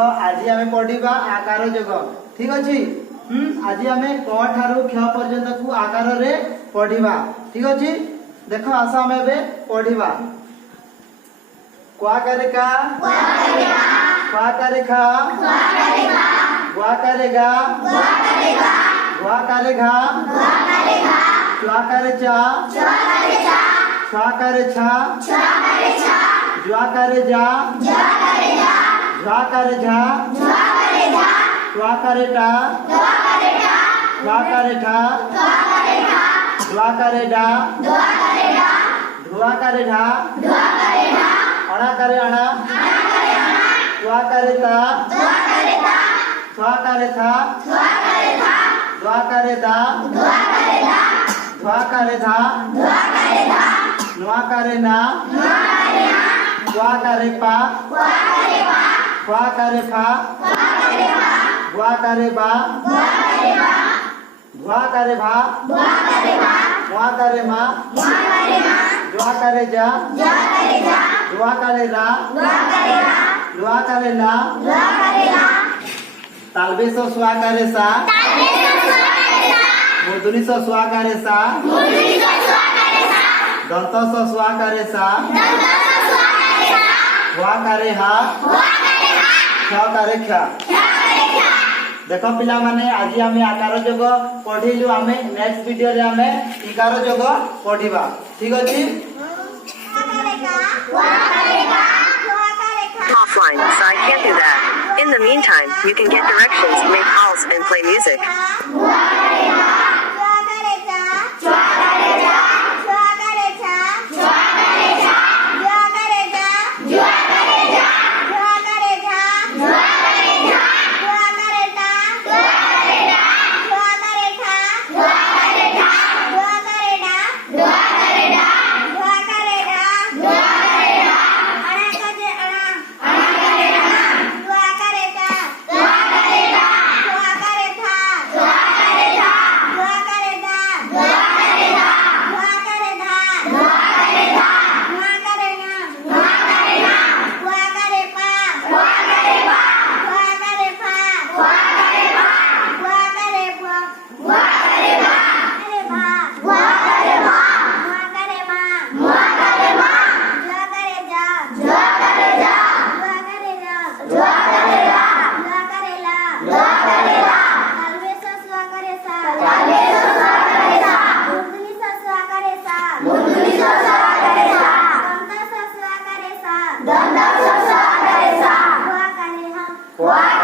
आज आम पढ़ा आकार जोग ठीक अच्छे। आज आम क ठारू क्ष पर्यंत को आकार रे पढ़ा ठीक अच्छे। देख आस आम पढ़ा क्वा करे का क्वा करे खा ग्वा करे गा ग्वा करे घा च्वा करे चा छा करे छा ज्वा करे जा झा करे झा ट्वा करे टा ट्वा करे ठा ड्वा करे डा ध्वा करे ढा अणा करे अणा ट्वा करे ता ट्वा करे था द्वा करे दा ध्वा करे धा न्वा करे ना क्वा करे पा क्वा करे फा ग्वा करे बा ध्वा करे भा म्वा करे मा ज्वा करे जा ध्वा करे रा ल्वा करे ला तालबे सो स्वा करे सा मूर्धनी सो स्वा करे सा दंत सो स्वा करे सा ह्वा करे हा क्ष करे ख्या। देख पिला माने आज आम आकार जोग पढ़िलु आम नेक्स्ट वीडियो रे आम इकार जोग पढ़िबा ठीक अछि। Offline, so I can't do that. In the meantime, you can get directions, make calls, and play music. Why?